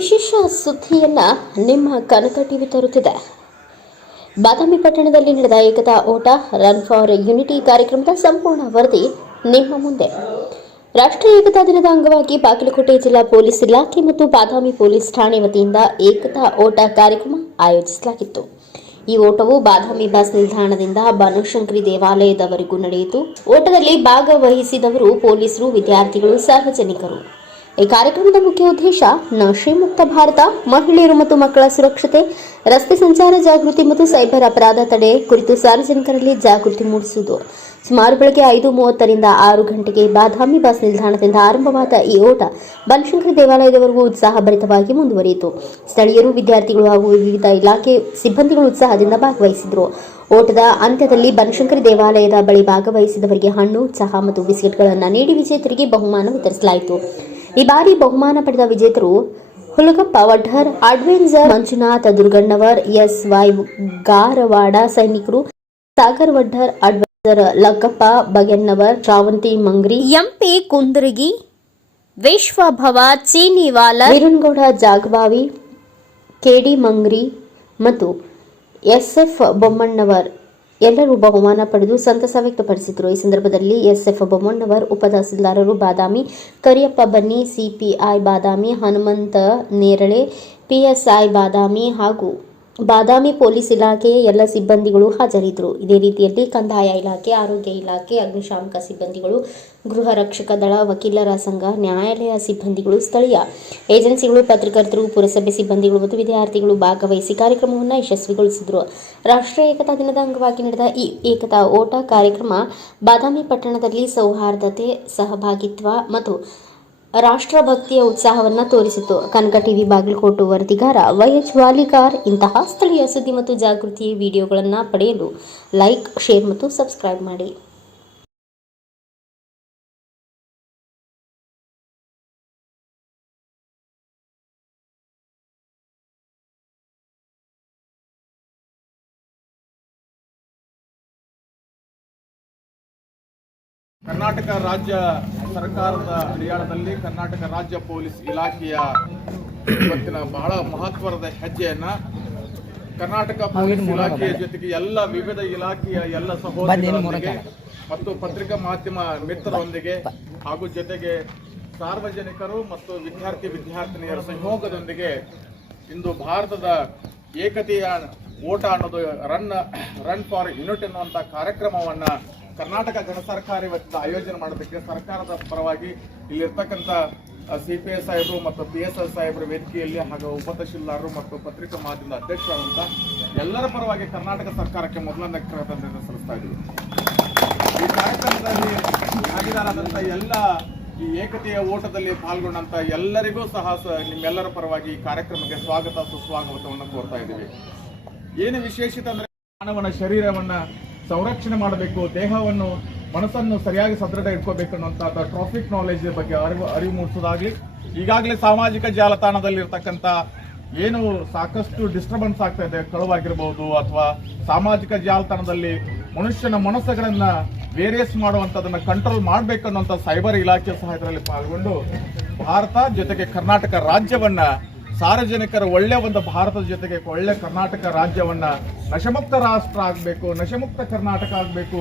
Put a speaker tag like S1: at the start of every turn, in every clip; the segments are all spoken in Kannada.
S1: ವಿಶೇಷ ಸುದ್ದಿಯನ್ನ ನಿಮ್ಮ ಕನಕ ಟಿವಿ ತರುತ್ತಿದೆ. ಬಾದಾಮಿ ಪಟ್ಟಣದಲ್ಲಿ ನಡೆದ ಏಕತಾ ಓಟ ರನ್ ಫಾರ್ ಯುನಿಟಿ ಕಾರ್ಯಕ್ರಮದ ಸಂಪೂರ್ಣ ವರದಿ ನಿಮ್ಮ ಮುಂದೆ. ರಾಷ್ಟ್ರೀಯ ಏಕತಾ ದಿನದ ಅಂಗವಾಗಿ ಬಾಗಲಕೋಟೆ ಜಿಲ್ಲಾ ಪೊಲೀಸ್ ಇಲಾಖೆ ಮತ್ತು ಬಾದಾಮಿ ಪೊಲೀಸ್ ಠಾಣೆ ವತಿಯಿಂದ ಏಕತಾ ಓಟ ಕಾರ್ಯಕ್ರಮ ಆಯೋಜಿಸಲಾಗಿತ್ತು. ಈ ಓಟವು ಬಾದಾಮಿ ಬಸ್ ನಿಲ್ದಾಣದಿಂದ ಬನಶಂಕರಿ ದೇವಾಲಯದವರೆಗೂ ನಡೆಯಿತು. ಓಟದಲ್ಲಿ ಭಾಗವಹಿಸಿದವರು ಪೊಲೀಸರು, ವಿದ್ಯಾರ್ಥಿಗಳು, ಸಾರ್ವಜನಿಕರು. ಈ ಕಾರ್ಯಕ್ರಮದ ಮುಖ್ಯ ಉದ್ದೇಶ ನಶೆ ಮುಕ್ತ ಭಾರತ, ಮಹಿಳೆಯರು ಮತ್ತು ಮಕ್ಕಳ ಸುರಕ್ಷತೆ, ರಸ್ತೆ ಸಂಚಾರ ಜಾಗೃತಿ ಮತ್ತು ಸೈಬರ್ ಅಪರಾಧ ತಡೆ ಕುರಿತು ಸಾರ್ವಜನಿಕರಲ್ಲಿ ಜಾಗೃತಿ ಮೂಡಿಸುವುದು. ಸುಮಾರು ಬೆಳಗ್ಗೆ ಐದು ಮೂವತ್ತರಿಂದ ಆರು ಗಂಟೆಗೆ ಬಾದಾಮಿ ಬಸ್ ನಿಲ್ದಾಣದಿಂದ ಆರಂಭವಾದ ಈ ಓಟ ಬನಶಂಕರಿ ದೇವಾಲಯದವರೆಗೂ ಉತ್ಸಾಹಭರಿತವಾಗಿ ಮುಂದುವರಿಯಿತು. ಸ್ಥಳೀಯರು, ವಿದ್ಯಾರ್ಥಿಗಳು ಹಾಗೂ ವಿವಿಧ ಇಲಾಖೆ ಸಿಬ್ಬಂದಿಗಳು ಉತ್ಸಾಹದಿಂದ ಭಾಗವಹಿಸಿದರು. ಓಟದ ಅಂತ್ಯದಲ್ಲಿ ಬನಶಂಕರಿ ದೇವಾಲಯದ ಬಳಿ ಭಾಗವಹಿಸಿದವರಿಗೆ ಹಣ್ಣು, ಚಹಾ ಮತ್ತು ಬಿಸ್ಕೆಟ್ಗಳನ್ನು ನೀಡಿ ವಿಜೇತರಿಗೆ ಬಹುಮಾನ ವಿತರಿಸಲಾಯಿತು. ಈ ಬಾರಿ ಬಹುಮಾನ ಪಡೆದ ವಿಜೇತರು Hulagappa Vaddar adventure Manjunatha Durgannavar S Y Garawada ಸೈನಿಕರು Sagar Vaddar adventure Lakkappa Bagennavar Shravanti Mangri MP Kundaragi Vishwabhava Chiniwala Veeranagouda Jagabavi KD Mangri ಮತ್ತು ಎಸ್ಎಫ್ ಬೊಮ್ಮಣ್ಣವರ್ ಎಲ್ಲರೂ ಬಹುಮಾನ ಪಡೆದು ಸಂತಸ ವ್ಯಕ್ತಪಡಿಸಿದರು. ಈ ಸಂದರ್ಭದಲ್ಲಿ ಎಸ್ಎಫ್ ಬೊಮ್ಮಣ್ಣವರ್ ಉಪತಹಸೀಲ್ದಾರರು ಬಾದಾಮಿ, ಕರಿಯಪ್ಪ ಬನ್ನಿ, ಸಿಪಿಐ ಬಾದಾಮಿ, ಹನುಮಂತ ನೇರಳೆ, ಪಿಎಸ್ಐ ಬಾದಾಮಿ ಹಾಗೂ ಬಾದಾಮಿ ಪೊಲೀಸ್ ಇಲಾಖೆಯ ಎಲ್ಲ ಸಿಬ್ಬಂದಿಗಳು ಹಾಜರಿದ್ದರು. ಇದೇ ರೀತಿಯಲ್ಲಿ ಕಂದಾಯ ಇಲಾಖೆ, ಆರೋಗ್ಯ ಇಲಾಖೆ, ಅಗ್ನಿಶಾಮಕ ಸಿಬ್ಬಂದಿಗಳು, ಗೃಹ ರಕ್ಷಕ ದಳ, ವಕೀಲರ ಸಂಘ, ನ್ಯಾಯಾಲಯ ಸಿಬ್ಬಂದಿಗಳು, ಸ್ಥಳೀಯ ಏಜೆನ್ಸಿಗಳು, ಪತ್ರಕರ್ತರು, ಪುರಸಭೆ ಸಿಬ್ಬಂದಿಗಳು ಮತ್ತು ವಿದ್ಯಾರ್ಥಿಗಳು ಭಾಗವಹಿಸಿ ಕಾರ್ಯಕ್ರಮವನ್ನು ಯಶಸ್ವಿಗೊಳಿಸಿದರು. ರಾಷ್ಟ್ರೀಯ ಏಕತಾ ದಿನದ ಅಂಗವಾಗಿ ನಡೆದ ಈ ಏಕತಾ ಓಟ ಕಾರ್ಯಕ್ರಮ ಬಾದಾಮಿ ಪಟ್ಟಣದಲ್ಲಿ ಸೌಹಾರ್ದತೆ, ಸಹಭಾಗಿತ್ವ ಮತ್ತು ರಾಷ್ಟ್ರಭಕ್ತಿಯ ಉತ್ಸಾಹವನ್ನು ತೋರಿಸಿತು. ಕನಕ ಟಿವಿ ಬಾಗಲಕೋಟು ವರದಿಗಾರ ವೈಎಚ್ ವಾಲಿಕಾರ್ ಇಂತಹ ಸ್ಥಳೀಯ ಸುದ್ದಿ ಮತ್ತು ಜಾಗೃತಿ ವಿಡಿಯೋಗಳನ್ನು ಪಡೆಯಲು ಲೈಕ್, ಶೇರ್ ಮತ್ತು ಸಬ್ಸ್ಕ್ರೈಬ್ ಮಾಡಿ.
S2: ಕರ್ನಾಟಕ ರಾಜ್ಯ ಸರ್ಕಾರದ ಅಡಿಯಾಳದಲ್ಲಿ ಕರ್ನಾಟಕ ರಾಜ್ಯ ಪೊಲೀಸ್ ಇಲಾಖೆಯ ಇವತ್ತಿನ ಬಹಳ ಮಹತ್ವದ ಹೆಜ್ಜೆಯನ್ನ ಕರ್ನಾಟಕ ಪೊಲೀಸ್ ಇಲಾಖೆಯ ಜೊತೆಗೆ ಎಲ್ಲ ವಿವಿಧ ಇಲಾಖೆಯ ಎಲ್ಲ ಸಹೋದರರೊಂದಿಗೆ ಮತ್ತು ಪತ್ರಿಕಾ ಮಾಧ್ಯಮ ಮಿತ್ರರೊಂದಿಗೆ ಹಾಗೂ ಜೊತೆಗೆ ಸಾರ್ವಜನಿಕರು ಮತ್ತು ವಿದ್ಯಾರ್ಥಿ ವಿದ್ಯಾರ್ಥಿನಿಯರ ಸಹಯೋಗದೊಂದಿಗೆ ಇಂದು ಭಾರತದ ಏಕತೆಯ ಓಟ ಅನ್ನೋದು ರನ್ ರನ್ ಫಾರ್ ಯುನಿಟ್ ಎನ್ನುವಂಥ ಕಾರ್ಯಕ್ರಮವನ್ನ ಕರ್ನಾಟಕ ಗಣ ಸರ್ಕಾರ ಇವತ್ತಿನ ಆಯೋಜನೆ ಮಾಡೋದಕ್ಕೆ ಸರ್ಕಾರದ ಪರವಾಗಿ ಇಲ್ಲಿರ್ತಕ್ಕಂಥ ಸಿ ಪಿ ಎಸ್ ಸಾಹೇಬರು ಮತ್ತು ಪಿ ಎಸ್ ಎಸ್ ಸಾಹೇಬರ ವೇದಿಕೆಯಲ್ಲಿ ಹಾಗೂ ಉಪತಹಶೀಲ್ದಾರರು ಮತ್ತು ಪತ್ರಿಕಾ ಮಾಧ್ಯಮದ ಅಧ್ಯಕ್ಷರಾದಂಥ ಎಲ್ಲರ ಪರವಾಗಿ ಕರ್ನಾಟಕ ಸರ್ಕಾರಕ್ಕೆ ಮೊದಲನೇ ಕೃತಜ್ಞತೆ ಸಲ್ಲಿಸ್ತಾ ಇದ್ದೀವಿ. ಈ ಕಾರ್ಯಕ್ರಮದಲ್ಲಿ ಭಾಗಿದಾರಾದಂಥ ಎಲ್ಲ ಈ ಏಕತೆಯ ಓಟದಲ್ಲಿ ಪಾಲ್ಗೊಂಡಂತ ಎಲ್ಲರಿಗೂ ಸಹ ನಿಮ್ಮೆಲ್ಲರ ಪರವಾಗಿ ಈ ಕಾರ್ಯಕ್ರಮಕ್ಕೆ ಸ್ವಾಗತ ಸುಸ್ವಾಗತವನ್ನು ಕೋರ್ತಾ ಇದ್ದೀವಿ. ಏನು ವಿಶೇಷತೆ ಅಂದ್ರೆ ಮಾನವನ ಶರೀರವನ್ನ ಸಂರಕ್ಷಣೆ ಮಾಡಬೇಕು, ದೇಹವನ್ನು, ಮನಸ್ಸನ್ನು ಸರಿಯಾಗಿ ಸದೃಢ ಇಟ್ಕೋಬೇಕು ಅನ್ನುವಂಥ ಟ್ರಾಫಿಕ್ ನಾಲೆಜ್ ಬಗ್ಗೆ ಅರಿವು ಅರಿವು ಮೂಡಿಸೋದಾಗ್ಲಿ ಈಗಾಗಲೇ ಸಾಮಾಜಿಕ ಜಾಲತಾಣದಲ್ಲಿ ಇರ್ತಕ್ಕಂಥ ಏನು ಸಾಕಷ್ಟು ಡಿಸ್ಟರ್ಬೆನ್ಸ್ ಆಗ್ತಾ ಇದೆ, ಕಳುವಾಗಿರ್ಬೋದು ಅಥವಾ ಸಾಮಾಜಿಕ ಜಾಲತಾಣದಲ್ಲಿ ಮನುಷ್ಯನ ಮನಸ್ಸುಗಳನ್ನ ವೇರಿಯಸ್ ಮಾಡುವಂಥದ್ದನ್ನು ಕಂಟ್ರೋಲ್ ಮಾಡಬೇಕು ಅನ್ನುವಂಥ ಸೈಬರ್ ಇಲಾಖೆ ಸಹ ಇದರಲ್ಲಿ ಪಾಲ್ಗೊಂಡು ಭಾರತ ಜೊತೆಗೆ ಕರ್ನಾಟಕ ರಾಜ್ಯವನ್ನ ಸಾರ್ವಜನಿಕರ ಒಳ್ಳೆ ಒಂದು ಭಾರತದ ಜೊತೆಗೆ ಒಳ್ಳೆ ಕರ್ನಾಟಕ ರಾಜ್ಯವನ್ನ ನಶಮುಕ್ತ ರಾಷ್ಟ್ರ ಆಗಬೇಕು, ನಶಮುಕ್ತ ಕರ್ನಾಟಕ ಆಗಬೇಕು,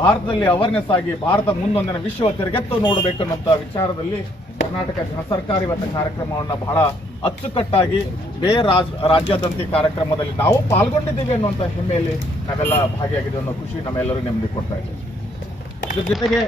S2: ಭಾರತದಲ್ಲಿ ಅವೇರ್ನೆಸ್ ಆಗಿ ಭಾರತ ಮುಂದೊಂದಿನ ವಿಶ್ವ ತಿರುಗೆತ್ತು ನೋಡಬೇಕು ಅನ್ನೋಂಥ ವಿಚಾರದಲ್ಲಿ ಕರ್ನಾಟಕ ಜನ ಸರ್ಕಾರ ಇವತ್ತು ಕಾರ್ಯಕ್ರಮವನ್ನು ಬಹಳ ಅಚ್ಚುಕಟ್ಟಾಗಿ ಬೇರೆ ರಾಜ್, ರಾಜ್ಯಾದ್ಯಂತ ಕಾರ್ಯಕ್ರಮದಲ್ಲಿ ನಾವು ಪಾಲ್ಗೊಂಡಿದ್ದೀವಿ ಅನ್ನುವಂಥ ಹೆಮ್ಮೆಯಲ್ಲಿ ನಾವೆಲ್ಲ ಭಾಗಿಯಾಗಿದ್ದೀವಿ ಅನ್ನೋ ಖುಷಿ ನಮ್ಮೆಲ್ಲರೂ ನೆಮ್ಮದಿ ಕೊಡ್ತಾ ಇದ್ದೀವಿ ಇದ್ರ ಜೊತೆಗೆ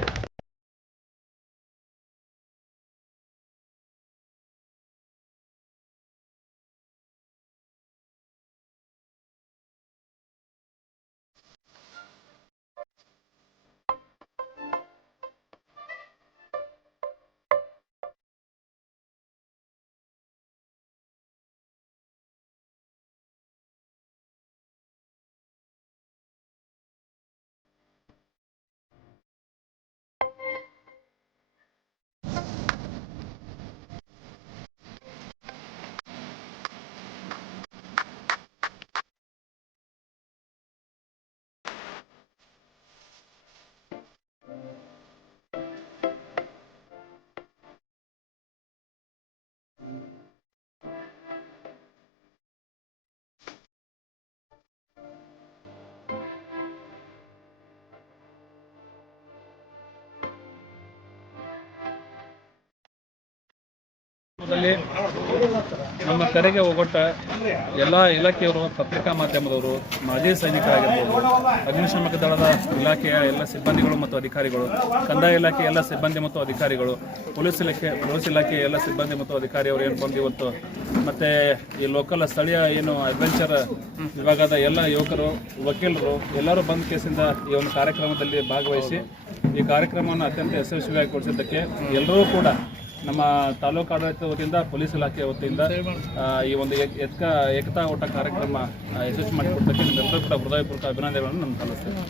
S3: ನಮ್ಮ ಕರೆಗೆ ಹೋಗೊಟ್ಟ ಎಲ್ಲ ಇಲಾಖೆಯವರು, ಪತ್ರಿಕಾ ಮಾಧ್ಯಮದವರು, ಮಾಜಿ ಸೈನಿಕರಾಗಿರ್ಬೋದು, ಅಗ್ನಿಶಾಮಕ ದಳದ ಇಲಾಖೆಯ ಎಲ್ಲ ಸಿಬ್ಬಂದಿಗಳು ಮತ್ತು ಅಧಿಕಾರಿಗಳು, ಕಂದಾಯ ಇಲಾಖೆಯ ಎಲ್ಲ ಸಿಬ್ಬಂದಿ ಮತ್ತು ಅಧಿಕಾರಿಗಳು, ಪೊಲೀಸ್ ಇಲಾಖೆ, ಪೊಲೀಸ್ ಇಲಾಖೆಯ ಎಲ್ಲ ಸಿಬ್ಬಂದಿ ಮತ್ತು ಅಧಿಕಾರಿಯವರು ಏನು ಬಂದು ಇವತ್ತು? ಮತ್ತು ಈ ಲೋಕಲ್ ಸ್ಥಳೀಯ ಏನು ಅಡ್ವೆಂಚರ್ ವಿಭಾಗದ ಎಲ್ಲ ಯುವಕರು, ವಕೀಲರು, ಎಲ್ಲರೂ ಬಂದ ಕೇಸಿಂದ ಈ ಒಂದು ಕಾರ್ಯಕ್ರಮದಲ್ಲಿ ಭಾಗವಹಿಸಿ ಈ ಕಾರ್ಯಕ್ರಮವನ್ನು ಅತ್ಯಂತ ಯಶಸ್ವಿಯಾಗಿ ಕೊಡಿಸಿದ್ದಕ್ಕೆ ಎಲ್ಲರೂ ಕೂಡ ನಮ್ಮ ತಾಲೂಕು ಆಡಳಿತ ವತಿಯಿಂದ ಪೊಲೀಸ್ ಇಲಾಖೆ ವತಿಯಿಂದ ಈ ಒಂದು ಎತ್ಕ ಏಕತಾ ಓಟ ಕಾರ್ಯಕ್ರಮ ಯಶಸ್ವಿ ಮಾಡಿಕೊಡ್ತಕ್ಕಂಥ ಕೂಡ ಹೃದಯಪೂರ್ವಕ ಅಭಿನಂದನೆಗಳನ್ನು ನಾನು ಸಲ್ಲಿಸ್ತೇನೆ.